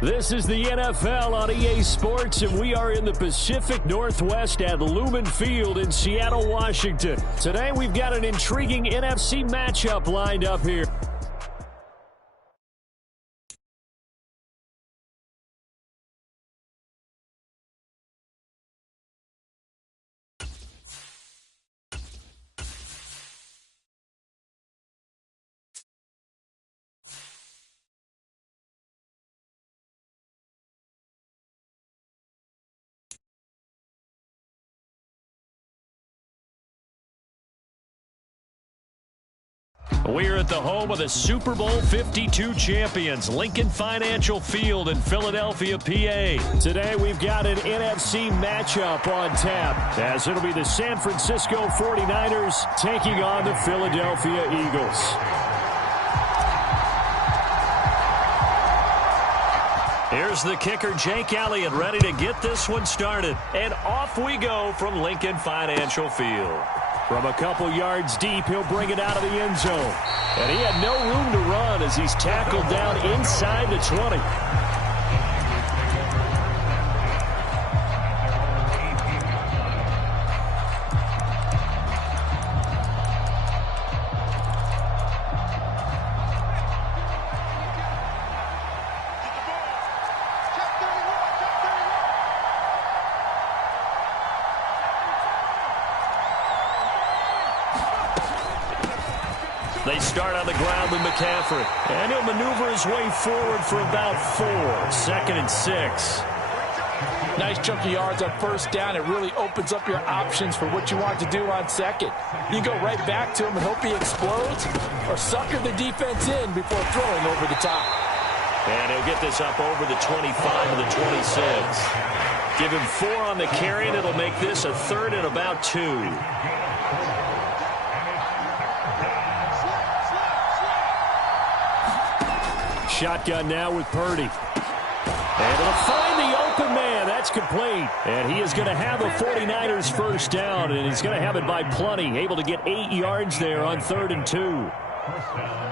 This is the NFL on EA Sports, and we are in the Pacific Northwest at Lumen Field in Seattle, Washington. Today, we've got an intriguing NFC matchup lined up here. We're at the home of the Super Bowl 52 champions, Lincoln Financial Field in Philadelphia, PA. Today, we've got an NFC matchup on tap, as it'll be the San Francisco 49ers taking on the Philadelphia Eagles. Here's the kicker, Jake Elliott, ready to get this one started. And off we go from Lincoln Financial Field. From a couple yards deep, he'll bring it out of the end zone. And he had no room to run as he's tackled down inside the 20. They start on the ground with McCaffrey. And he'll maneuver his way forward for about 4. 2nd and 6. Nice chunk of yards on first down. It really opens up your options for what you want to do on second. You can go right back to him and hope he explodes, or sucker the defense in before throwing over the top. And he'll get this up over the 25 to the 26. Give him 4 on the carry, and it'll make this a 3rd and about 2. Shotgun now with Purdy. And it'll find the open man. That's complete. And he is going to have the 49ers first down, and he's going to have it by plenty. Able to get 8 yards there on 3rd and 2.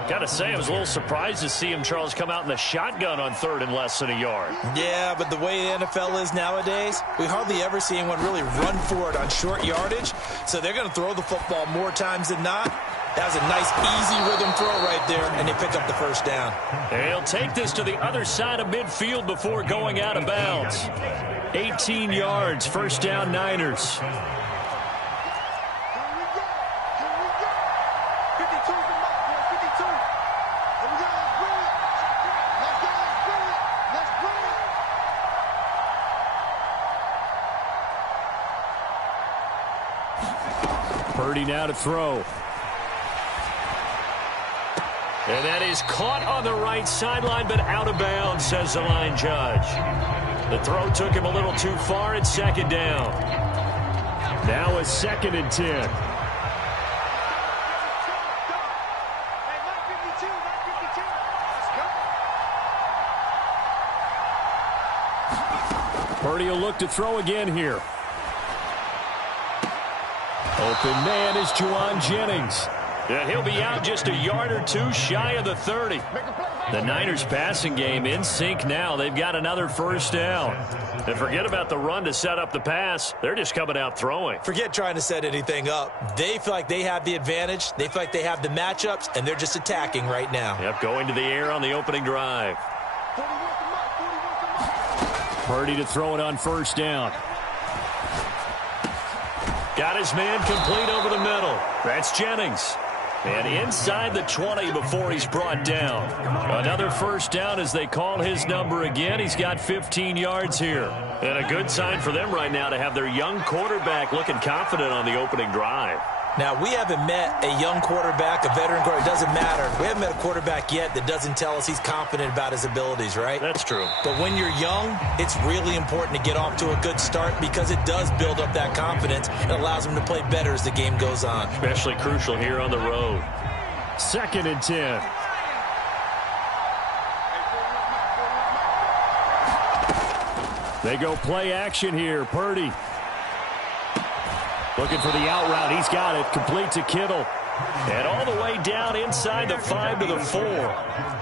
Got to say, I was a little surprised to see him, Charles, come out in the shotgun on 3rd and less than a yard. Yeah, but the way the NFL is nowadays, we hardly ever see anyone really run for it on short yardage. So they're going to throw the football more times than not. That was a nice, easy rhythm throw right there, and they pick up the first down. He'll take this to the other side of midfield before going out of bounds. 18 yards, first down, Niners. Purdy now to throw. And that is caught on the right sideline, but out of bounds, says the line judge. The throw took him a little too far. It's 2nd down. Now a 2nd and 10. Purdy will look to throw again here. Open man is Juwan Jennings. And he'll be out just a yard or 2 shy of the 30. The Niners passing game in sync now. They've got another first down. And forget about the run to set up the pass. They're just coming out throwing. Forget trying to set anything up. They feel like they have the advantage. They feel like they have the matchups, and they're just attacking right now. Yep, going to the air on the opening drive. Purdy to throw it on first down. Got his man complete over the middle. That's Jennings. And inside the 20 before he's brought down. Another first down as they call his number again. He's got 15 yards here. And a good sign for them right now to have their young quarterback looking confident on the opening drive. Now, we haven't met a young quarterback, a veteran quarterback. It doesn't matter. We haven't met a quarterback yet that doesn't tell us he's confident about his abilities, right? That's true. But when you're young, it's really important to get off to a good start because it does build up that confidence. It allows them to play better as the game goes on. Especially crucial here on the road. 2nd and 10. They go play action here. Purdy looking for the out route. He's got it. Complete to Kittle. And all the way down inside the 5 to the 4.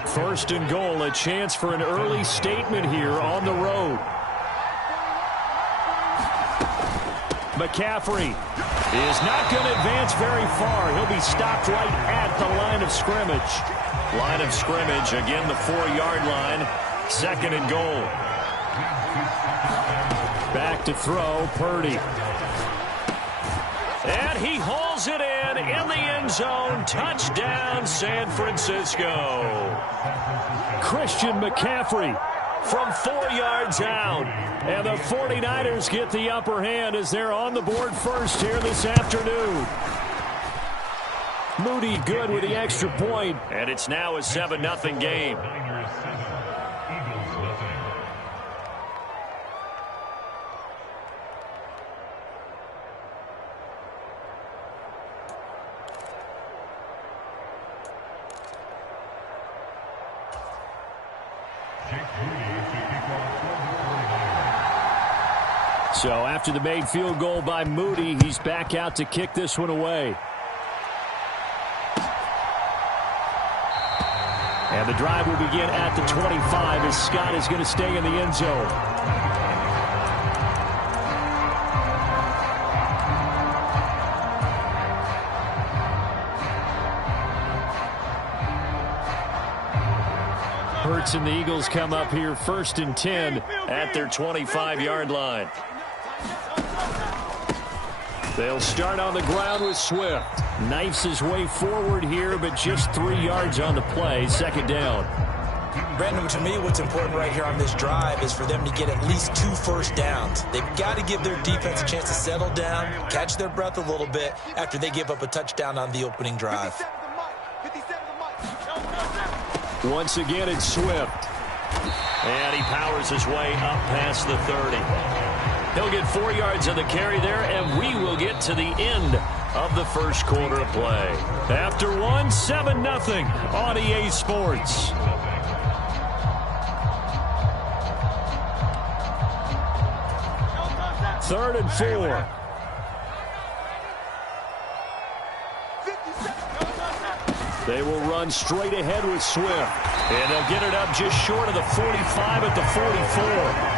First and goal, a chance for an early statement here on the road. McCaffrey is not going to advance very far. He'll be stopped right at the line of scrimmage. Line of scrimmage, again, the 4-yard line. Second and goal. Back to throw, Purdy. And he hauls it in the end zone. Touchdown, San Francisco. Christian McCaffrey from 4 yards out. And the 49ers get the upper hand as they're on the board first here this afternoon. Moody good with the extra point. And it's now a 7-0 game. So after the made field goal by Moody, he's back out to kick this one away. And the drive will begin at the 25 as Scott is going to stay in the end zone. Hurts and the Eagles come up here first and 10 at their 25-yard line. They'll start on the ground with Swift. Knifes his way forward here, but just 3 yards on the play. Second down. Brandon, to me, what's important right here on this drive is for them to get at least 2 first downs. They've got to give their defense a chance to settle down, catch their breath a little bit after they give up a touchdown on the opening drive. Once again, it's Swift. And he powers his way up past the 30. He'll get 4 yards on the carry there, and we will get to the end of the first quarter of play. After 7-0 on EA Sports. Third and 4. They will run straight ahead with Swift. And they'll get it up just short of the 45 at the 44.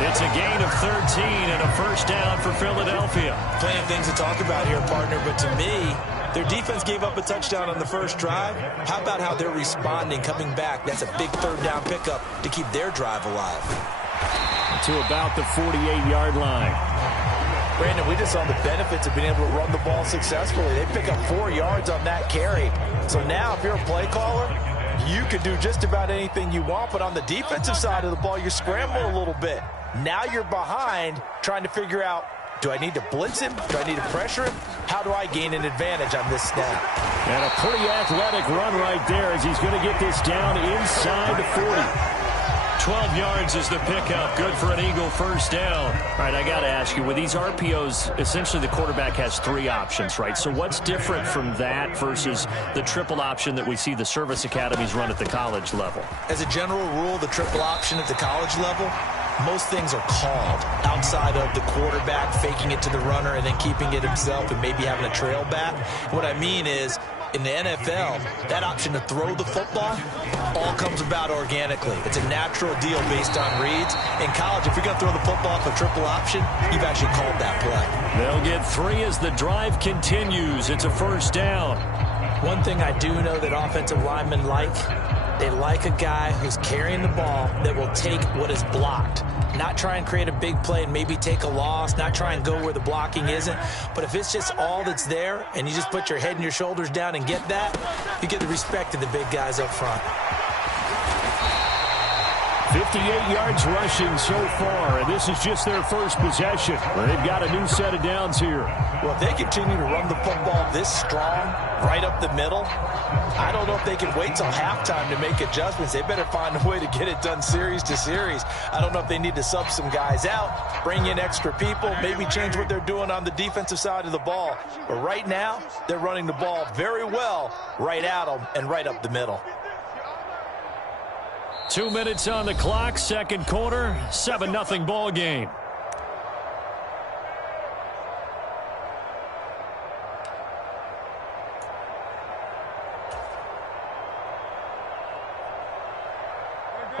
It's a gain of 13 and a first down for Philadelphia. Plenty of things to talk about here, partner, but to me, their defense gave up a touchdown on the first drive. How about how they're responding, coming back? That's a big third down pickup to keep their drive alive. To about the 48-yard line. Brandon, we just saw the benefits of being able to run the ball successfully. They pick up 4 yards on that carry. So now, if you're a play caller, you can do just about anything you want, but on the defensive side of the ball, you're scrambling a little bit. Now you're behind, trying to figure out, do I need to blitz him? Do I need to pressure him? How do I gain an advantage on this snap? And a pretty athletic run right there as he's going to get this down inside the 40. 12 yards is the pickup. Good for an Eagle first down. All right, I got to ask you, with these RPOs, essentially the quarterback has 3 options, right? So what's different from that versus the triple option that we see the service academies run at the college level? As a general rule, the triple option at the college level, most things are called outside of the quarterback faking it to the runner and then keeping it himself and maybe having a trail back. What I mean is, in the NFL, that option to throw the football all comes about organically. It's a natural deal based on reads. In college, if you're going to throw the football off a triple option, you've actually called that play. They'll get 3 as the drive continues. It's a first down. One thing I do know that offensive linemen like, they like a guy who's carrying the ball that will take what is blocked. Not try and create a big play and maybe take a loss, not try and go where the blocking isn't. But if it's just all that's there and you just put your head and your shoulders down and get that, you get the respect of the big guys up front. 58 yards rushing so far, and this is just their first possession. They've got a new set of downs here. Well, if they continue to run the football this strong, right up the middle, I don't know if they can wait till halftime to make adjustments. They better find a way to get it done series to series. I don't know if they need to sub some guys out, bring in extra people, maybe change what they're doing on the defensive side of the ball. But right now, they're running the ball very well right at them and right up the middle. 2 minutes on the clock, second quarter, 7-0 ball game.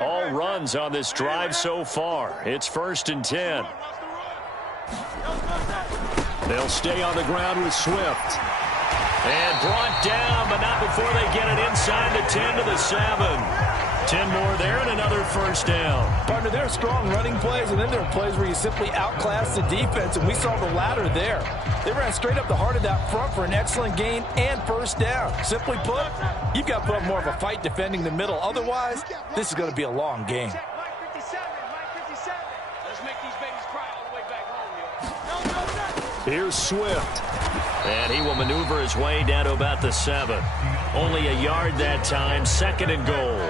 all runs on this drive so far. It's 1st and 10. They'll stay on the ground with Swift. And brought down, but not before they get it inside the 10 to the 7. 10 more there and another 1st down. Partner, there are strong running plays, and then there are plays where you simply outclass the defense, and we saw the latter there. They ran straight up the heart of that front for an excellent gain and 1st down. Simply put, you've got to put up more of a fight defending the middle. Otherwise, this is going to be a long game. Here's Swift. And he will maneuver his way down to about the 7. Only a yard that time, 2nd and goal.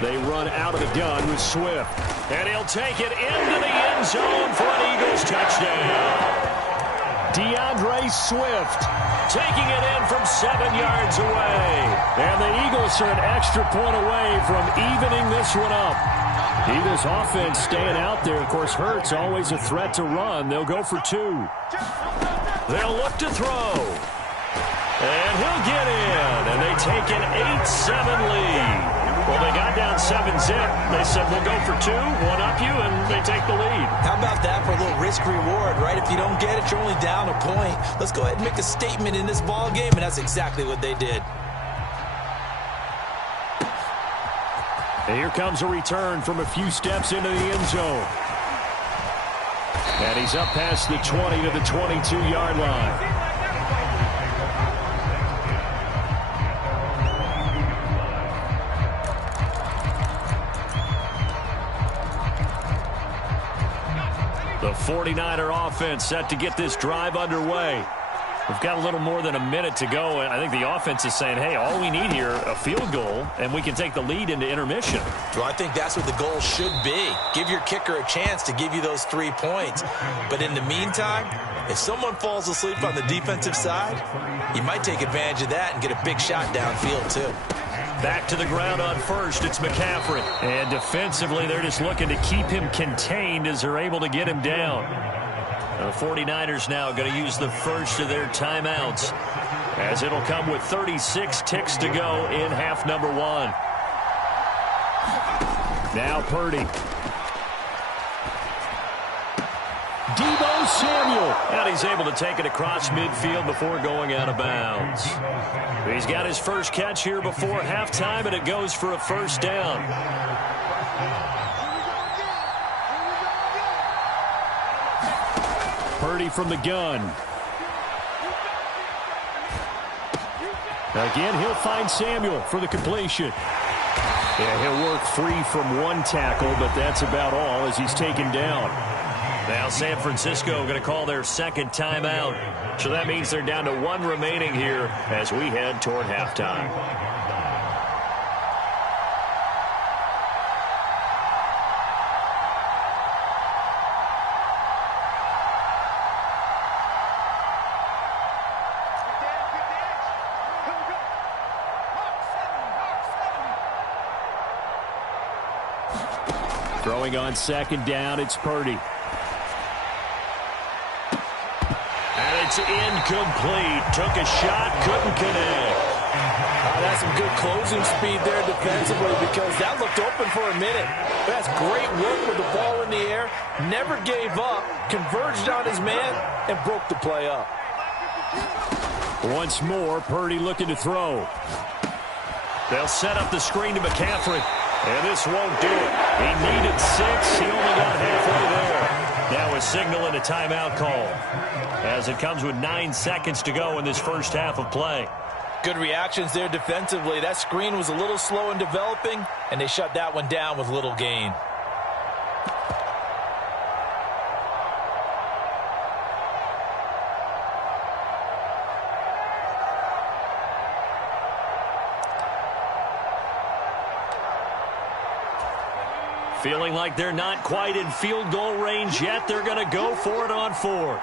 They run out of the gun with Swift. And he'll take it into the end zone for an Eagles touchdown. DeAndre Swift taking it in from 7 yards away. And the Eagles are an extra point away from evening this one up. Eagles offense staying out there. Of course, Hurts always a threat to run. They'll go for 2. They'll look to throw. And he'll get in. And they take an 8-7 lead. Well, they got down 7-zip. They said, we'll go for 2, one up you, and they take the lead. How about that for a little risk-reward, right? If you don't get it, you're only down a point. Let's go ahead and make a statement in this ball game, and that's exactly what they did. And here comes a return from a few steps into the end zone. And he's up past the 20 to the 22-yard line. The 49er offense set to get this drive underway. We've got a little more than a minute to go, and I think the offense is saying, hey, all we need here, a field goal, and we can take the lead into intermission. Well, I think that's what the goal should be. Give your kicker a chance to give you those 3 points. But in the meantime, if someone falls asleep on the defensive side, you might take advantage of that and get a big shot downfield, too. Back to the ground on first, it's McCaffrey. And defensively, they're just looking to keep him contained as they're able to get him down. The 49ers now going to use the first of their timeouts, as it'll come with 36 ticks to go in half number 1. Now Purdy. Deebo Samuel. And he's able to take it across midfield before going out of bounds. He's got his first catch here before halftime, and it goes for a 1st down. Purdy from the gun. Again, he'll find Samuel for the completion. Yeah, he'll work free from 1 tackle, but that's about all as he's taken down. Now San Francisco going to call their 2nd timeout. So that means they're down to 1 remaining here as we head toward halftime. Throwing on 2nd down, it's Purdy. And it's incomplete. Took a shot, couldn't connect. That's some good closing speed there defensively, because that looked open for a minute. That's great work with the ball in the air. Never gave up, converged on his man, and broke the play up. Once more, Purdy looking to throw. They'll set up the screen to McCaffrey. And this won't do it. He needed 6. He only got halfway there. Now a signal and a timeout call, as it comes with 9 seconds to go in this first half of play. Good reactions there defensively. That screen was a little slow in developing, and they shut that one down with little gain. Feeling like they're not quite in field goal range yet. They're going to go for it on 4th.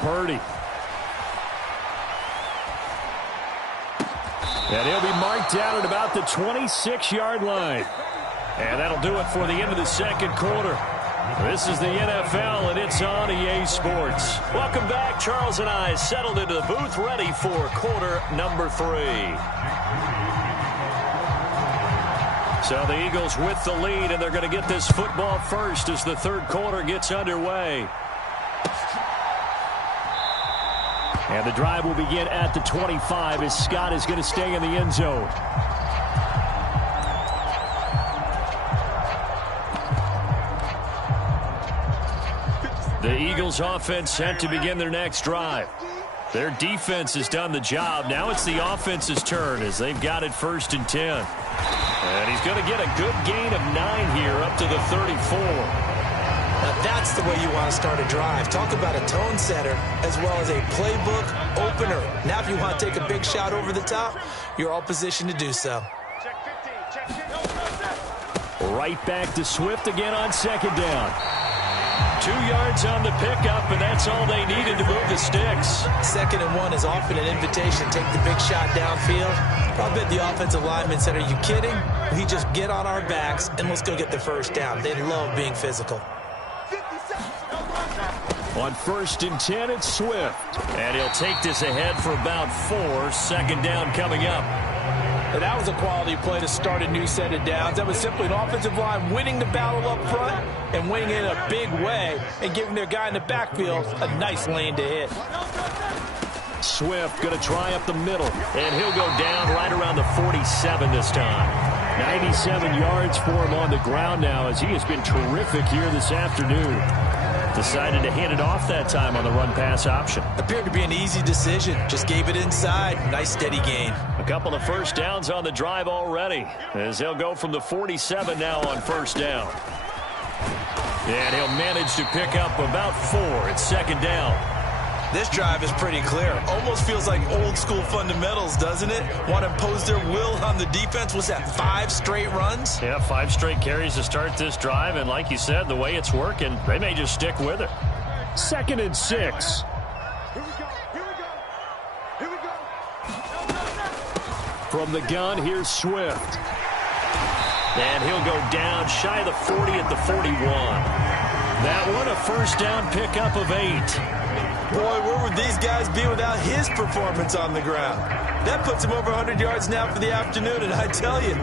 Purdy. And he'll be marked down at about the 26-yard line. And that'll do it for the end of the second quarter. This is the NFL, and it's on EA Sports. Welcome back. Charles and I settled into the booth, ready for quarter number 3. So the Eagles with the lead, and they're going to get this football first as the third quarter gets underway. And the drive will begin at the 25 as Scott is going to stay in the end zone. The Eagles offense set to begin their next drive. Their defense has done the job. Now it's the offense's turn as they've got it 1st and 10. And he's going to get a good gain of 9 here up to the 34. Now that's the way you want to start a drive. Talk about a tone setter as well as a playbook opener. Now if you want to take a big shot over the top, you're all positioned to do so. Right back to Swift again on 2nd down. 2 yards on the pickup, and that's all they needed to move the sticks. 2nd and 1 is often an invitation. Take the big shot downfield. I bet the offensive lineman said, are you kidding? We just get on our backs, and let's go get the first down. They love being physical. On 1st and 10, it's Swift. And he'll take this ahead for about 4. 2nd down coming up. And that was a quality play to start a new set of downs. That was simply an offensive line winning the battle up front and winning it in a big way and giving their guy in the backfield a nice lane to hit. Swift going to try up the middle, and he'll go down right around the 47 this time. 97 yards for him on the ground now as he has been terrific here this afternoon. Decided to hand it off that time on the run-pass option. Appeared to be an easy decision. Just gave it inside. Nice steady gain. A couple of first downs on the drive already as they'll go from the 47 now on 1st down. And he'll manage to pick up about 4 at 2nd down. This drive is pretty clear. Almost feels like old school fundamentals, doesn't it? Want to impose their will on the defense. Was that 5 straight runs? Yeah, 5 straight carries to start this drive. And like you said, the way it's working, they may just stick with it. 2nd and 6. From the gun, here's Swift. And he'll go down shy of the 40 at the 41. That one, a first down pickup of 8. Boy, where would these guys be without his performance on the ground? That puts him over 100 yards now for the afternoon, and I tell you,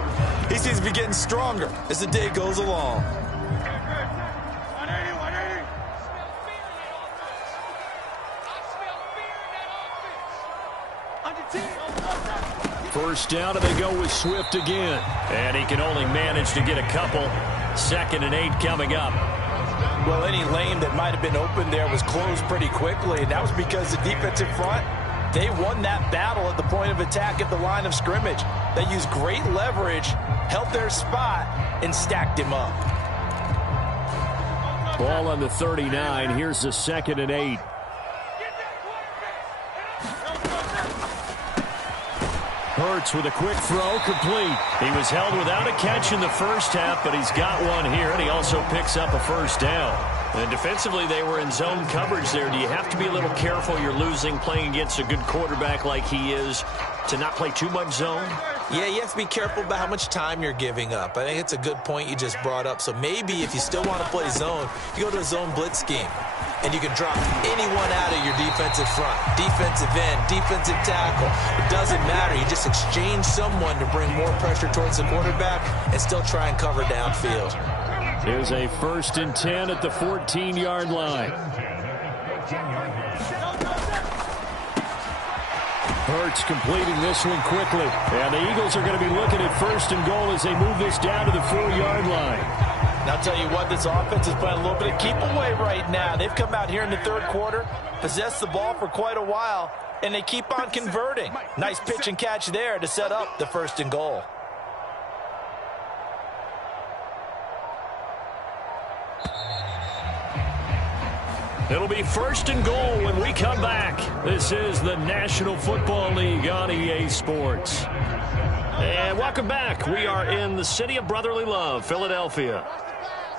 he seems to be getting stronger as the day goes along. First down, and they go with Swift again. And he can only manage to get a couple. 2nd and 8 coming up. Well, any lane that might have been open there was closed pretty quickly, and that was because the defensive front, they won that battle at the point of attack at the line of scrimmage. They used great leverage, held their spot, and stacked him up. Ball on the 39. Here's the 2nd and 8. Hurts with a quick throw, complete. He was held without a catch in the first half, but he's got one here, and he also picks up a first down. And defensively, they were in zone coverage there. Do you have to be a little careful? You're losing, playing against a good quarterback like he is, to not play too much zone? Yeah, you have to be careful about how much time you're giving up. I think it's a good point you just brought up. So maybe if you still want to play zone, you go to a zone blitz scheme. And you can drop anyone out of your defensive front, defensive end, defensive tackle. It doesn't matter. You just exchange someone to bring more pressure towards the quarterback and still try and cover downfield. Here's a 1st and 10 at the 14-yard line. Hurts completing this one quickly. And the Eagles are going to be looking at 1st and goal as they move this down to the 4-yard line. Now, I'll tell you what, this offense is playing a little bit of keep away right now. They've come out here in the third quarter, possessed the ball for quite a while, and they keep on converting. Nice pitch and catch there to set up the 1st and goal. It'll be 1st and goal when we come back. This is the National Football League on EA Sports. And welcome back. We are in the city of brotherly love, Philadelphia.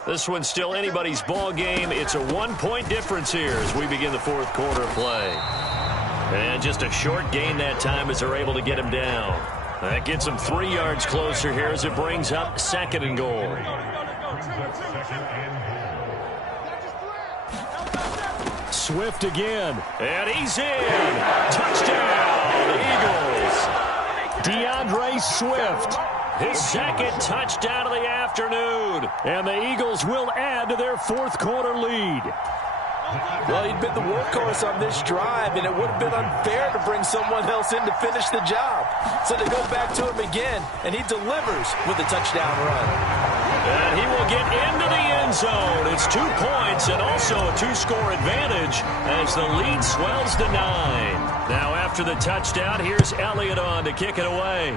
This one's still anybody's ball game. It's a 1-point difference here as we begin the 4th quarter play. And just a short gain that time as they're able to get him down. That gets him 3 yards closer here as it brings up 2nd and goal. Swift again, and he's in. Touchdown, Eagles. DeAndre Swift, his 2nd touchdown of the afternoon. And the Eagles will add to their 4th quarter lead. Well, he'd been the workhorse on this drive, and it would have been unfair to bring someone else in to finish the job. So they go back to him again, and he delivers with a touchdown run. And he will get into the end zone. It's 2 points and also a 2-score advantage as the lead swells to 9. Now after the touchdown, here's Elliott on to kick it away.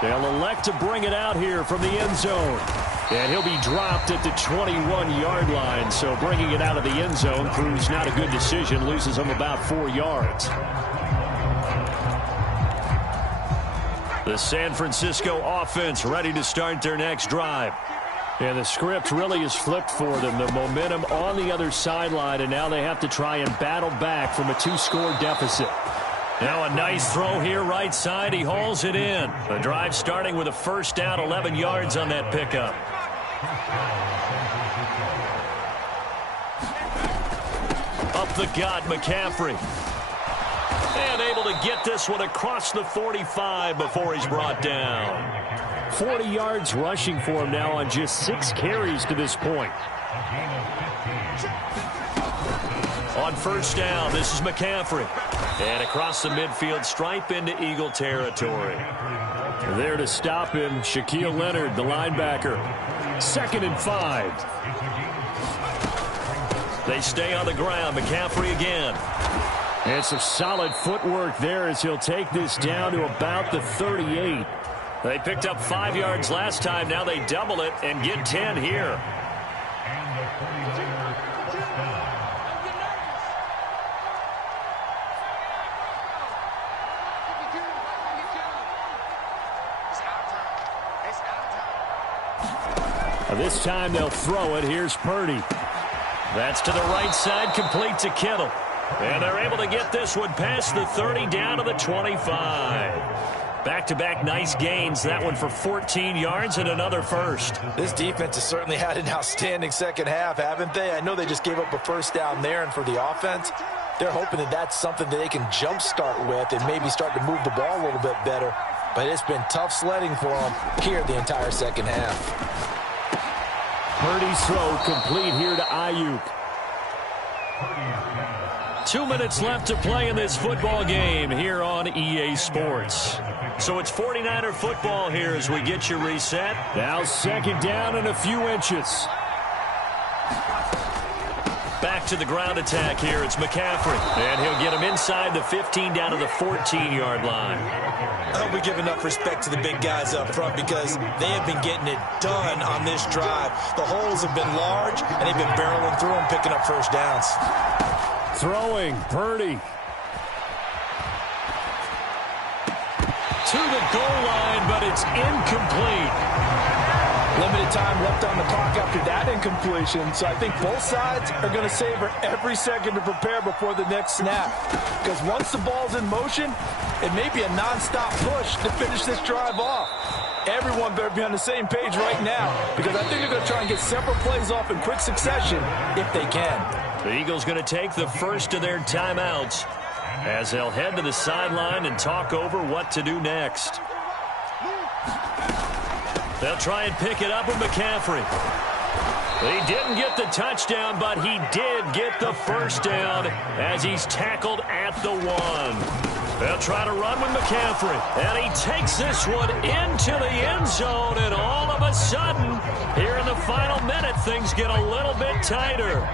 They'll elect to bring it out here from the end zone. And he'll be dropped at the 21-yard line, so bringing it out of the end zone proves not a good decision, loses him about 4 yards. The San Francisco offense ready to start their next drive. And the script really is flipped for them. The momentum on the other sideline, and now they have to try and battle back from a 2-score deficit. Now a nice throw here right side. He hauls it in. The drive starting with a 1st down, 11 yards on that pickup. Up the gut, McCaffrey. And able to get this one across the 45 before he's brought down. 40 yards rushing for him now on just 6 carries to this point. On 1st down, this is McCaffrey. And across the midfield stripe into Eagle territory. There to stop him, Shaquille Leonard, the linebacker. 2nd and 5. They stay on the ground. McCaffrey again. And some solid footwork there as he'll take this down to about the 38. They picked up 5 yards last time. Now they double it and get 10 here. This time they'll throw it. Here's Purdy. That's to the right side, complete to Kittle. And they're able to get this one past the 30 down to the 25. Back-to-back nice gains. That one for 14 yards and another 1st. This defense has certainly had an outstanding 2nd half, haven't they? I know they just gave up a 1st down there, and for the offense, they're hoping that that's something that they can jumpstart with and maybe start to move the ball a little bit better. But it's been tough sledding for them here the entire 2nd half. Purdy's throw complete here to Ayuk. 2 minutes left to play in this football game here on EA Sports. So it's 49er football here as we get you reset. Now 2nd down and a few inches. Back to the ground attack here. It's McCaffrey. And he'll get him inside the 15 down to the 14-yard line. I hope we give enough respect to the big guys up front because they have been getting it done on this drive. The holes have been large, and they've been barreling through them, picking up 1st downs. Throwing, Purdy. To the goal line, but it's incomplete. Limited time left on the clock after that incompletion, so I think both sides are going to savor every second to prepare before the next snap. Because once the ball's in motion, it may be a nonstop push to finish this drive off. Everyone better be on the same page right now because I think they're going to try and get several plays off in quick succession if they can. The Eagles going to take the 1st of their timeouts as they'll head to the sideline and talk over what to do next. They'll try and pick it up with McCaffrey. He didn't get the touchdown, but he did get the 1st down as he's tackled at the 1. They'll try to run with McCaffrey, and he takes this one into the end zone, and all of a sudden, here in the final minute, things get a little bit tighter.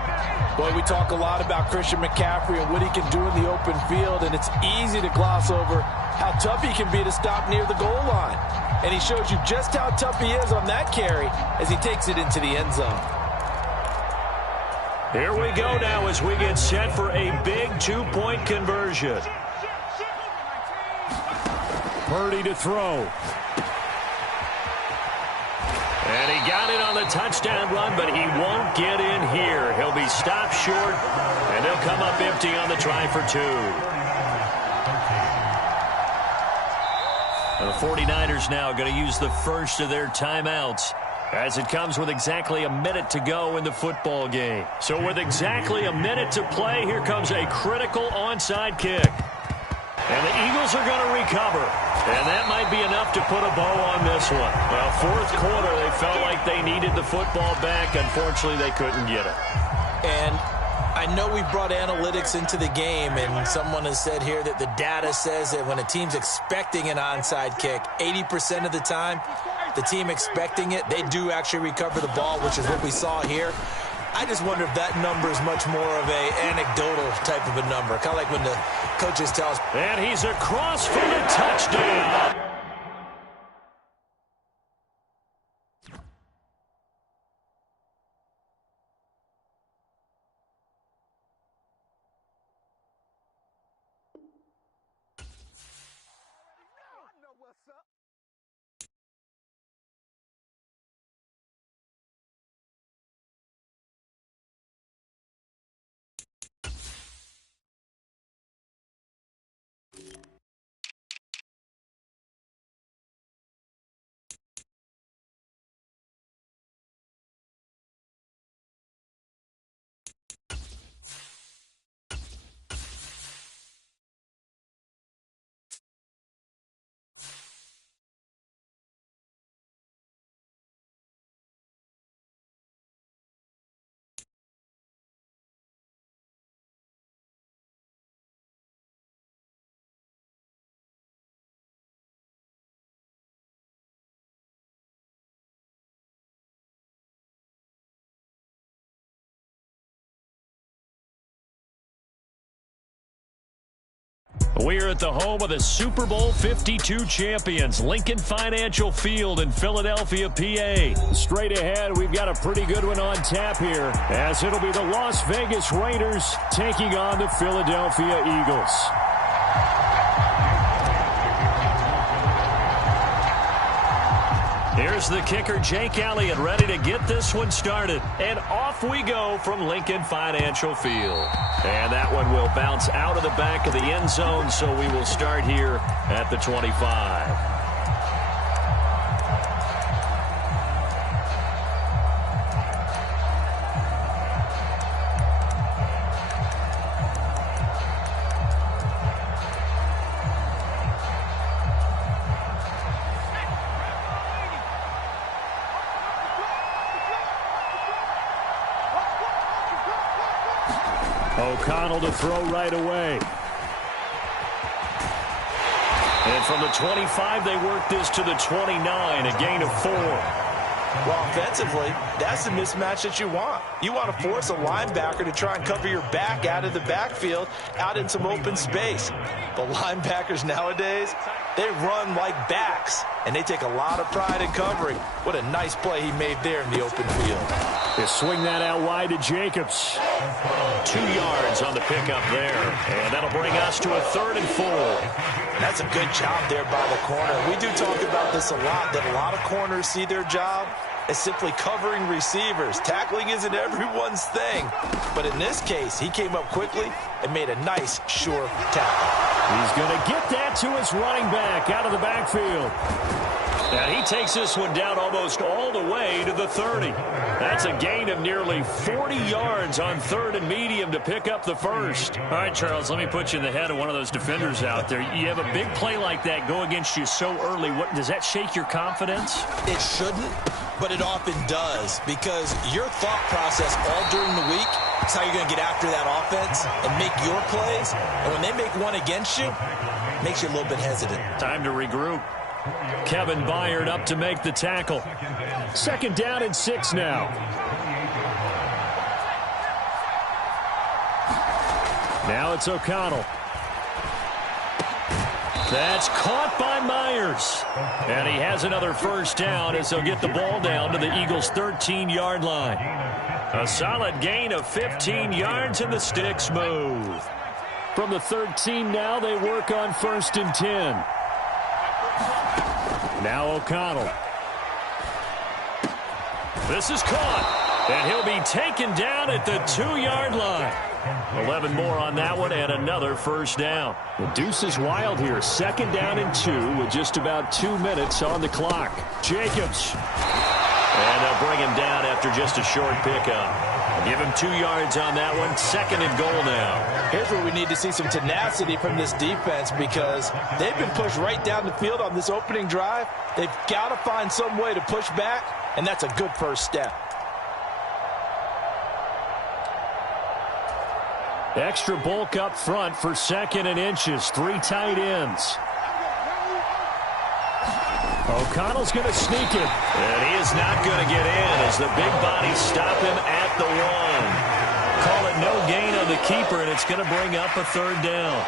Boy, we talk a lot about Christian McCaffrey and what he can do in the open field, and it's easy to gloss over how tough he can be to stop near the goal line. And he shows you just how tough he is on that carry as he takes it into the end zone. Here we go now as we get set for a big 2-point conversion. Purdy to throw. And he got it on the touchdown run, but he won't get in here. He'll be stopped short, and he'll come up empty on the try for 2. The 49ers now going to use the first of their timeouts, as it comes with exactly a minute to go in the football game. So with exactly a minute to play, here comes a critical onside kick. And the Eagles are going to recover. And that might be enough to put a bow on this one. Well, fourth quarter, they felt like they needed the football back. Unfortunately, they couldn't get it. And I know we brought analytics into the game, and someone has said here that the data says that when a team's expecting an onside kick, 80% of the time, the team expecting it, they do actually recover the ball, which is what we saw here. I just wonder if that number is much more of a anecdotal type of a number, kind of like when the coaches tell us. And he's across for the touchdown. We're at the home of the Super Bowl 52 champions, Lincoln Financial Field in Philadelphia, PA. Straight ahead, we've got a pretty good one on tap here, as it'll be the Las Vegas Raiders taking on the Philadelphia Eagles. Here's the kicker, Jake Elliott, ready to get this one started. And off we go from Lincoln Financial Field. And that one will bounce out of the back of the end zone, so we will start here at the 25. O'Connell to throw right away. And from the 25, they work this to the 29, a gain of 4. Well, offensively, that's the mismatch that you want. You want to force a linebacker to try and cover your back out of the backfield, out in some open space. The linebackers nowadays, they run like backs, and they take a lot of pride in covering. What a nice play he made there in the open field. They swing that out wide to Jacobs. 2 yards on the pickup there, and that'll bring us to a 3rd and 4. That's a good job there by the corner. We do talk about this a lot, that a lot of corners see their job as simply covering receivers. Tackling isn't everyone's thing. But in this case, he came up quickly and made a nice, sure tackle. He's going to get that to his running back out of the backfield. And he takes this one down almost all the way to the 30. That's a gain of nearly 40 yards on 3rd and medium to pick up the first. All right, Charles, let me put you in the head of one of those defenders out there. You have a big play like that go against you so early. Does that shake your confidence? It shouldn't, but it often does, because your thought process all during the week is how you're going to get after that offense and make your plays. And when they make one against you, it makes you a little bit hesitant. Time to regroup. Kevin Byard up to make the tackle. 2nd down and 6 now. Now it's O'Connell. That's caught by Myers. And he has another first down as they'll get the ball down to the Eagles' 13-yard line. A solid gain of 15 yards and the sticks move. From the 13 now, they work on 1st and 10. Now O'Connell. This is caught. And he'll be taken down at the 2-yard line. 11 more on that one and another first down. The deuce is wild here. 2nd down and 2 with just about 2 minutes on the clock. Jacobs. And they'll bring him down after just a short pickup. Give him 2 yards on that one. 2nd and goal now. Here's where we need to see some tenacity from this defense because they've been pushed right down the field on this opening drive. They've got to find some way to push back, and that's a good first step. Extra bulk up front for 2nd and inches. 3 tight ends. O'Connell's going to sneak it. And he is not going to get in as the big bodies stop him at the 1. Call it no gain on the keeper, and it's going to bring up a 3rd down.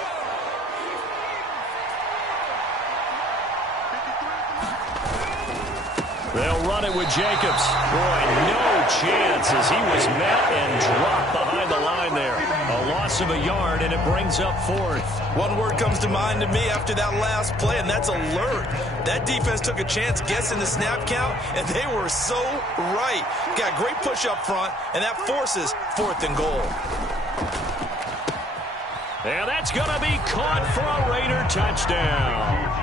They'll run it with Jacobs. Boy, no chance as he was met and dropped behind the line there. A loss of a yard, and it brings up 4th. One word comes to mind to me after that last play, and that's alert. That defense took a chance guessing the snap count, and they were so right. Got great push up front, and that forces 4th and goal. And that's going to be caught for a Raider touchdown.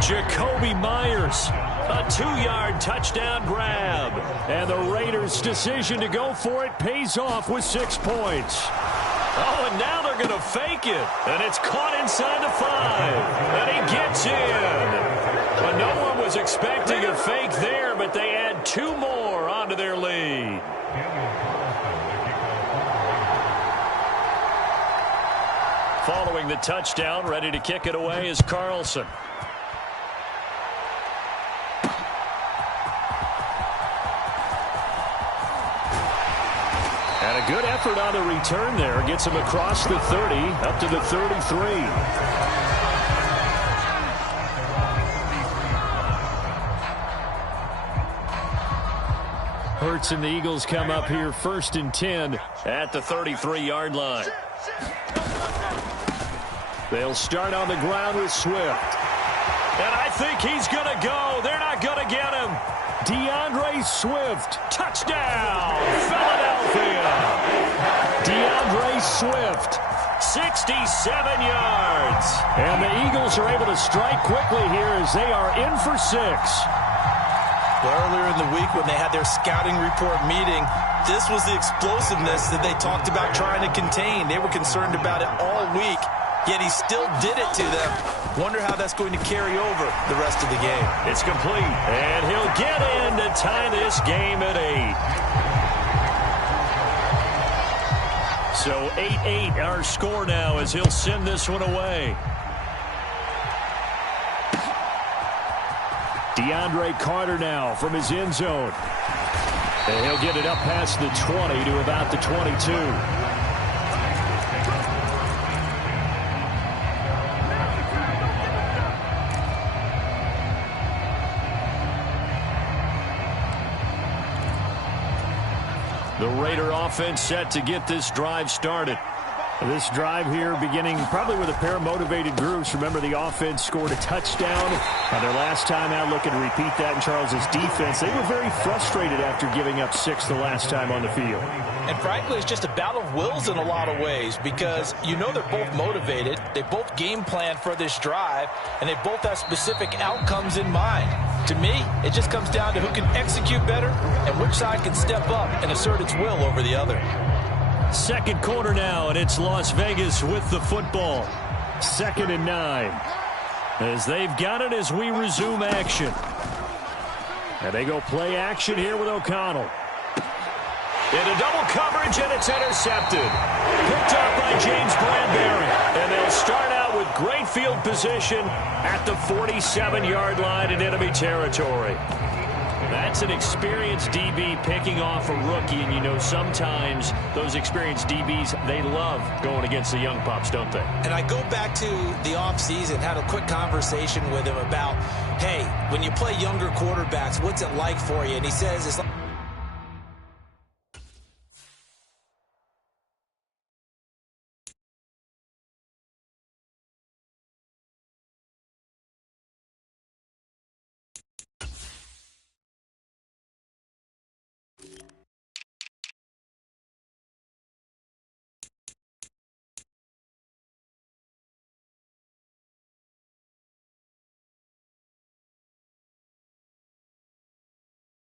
Jacoby Myers. A 2-yard touchdown grab. And the Raiders' decision to go for it pays off with 6 points. Oh, and now they're going to fake it. And it's caught inside the 5. And he gets in. But no one was expecting a fake there, but they add 2 more onto their lead. Following the touchdown, ready to kick it away is Carlson. And a good effort on the return there. Gets him across the 30, up to the 33. Hurts and the Eagles come up here 1st and 10 at the 33-yard line. They'll start on the ground with Swift. And I think he's going to go. They're not going to get him. DeAndre Swift, touchdown, Philadelphia. DeAndre Swift, 67 yards. And the Eagles are able to strike quickly here as they are in for 6. Well, earlier in the week when they had their scouting report meeting, this was the explosiveness that they talked about trying to contain. They were concerned about it all week, yet he still did it to them. Wonder how that's going to carry over the rest of the game. It's complete, and he'll get in to tie this game at 8. So 8-8 our score now as he'll send this one away. DeAndre Carter now from his end zone. And he'll get it up past the 20 to about the 22. The Raider offense set to get this drive started. This drive here beginning probably with a pair of motivated groups. Remember, the offense scored a touchdown on their last time out. Looking to repeat that in Charles's defense. They were very frustrated after giving up 6 the last time on the field. And frankly, it's just a battle of wills in a lot of ways because you know they're both motivated. They both game plan for this drive, and they both have specific outcomes in mind. To me, it just comes down to who can execute better and which side can step up and assert its will over the other. Second quarter now, and it's Las Vegas with the football. 2nd and 9. As they've got it as we resume action. And they go play action here with O'Connell. Into double coverage, and it's intercepted. Picked up by James Bradbury. And they'll start out with great field position at the 47-yard line in enemy territory. That's an experienced DB picking off a rookie, and you know sometimes those experienced DBs, they love going against the young pups, don't they? And I go back to the offseason, had a quick conversation with him about, hey, when you play younger quarterbacks, what's it like for you? And he says it's like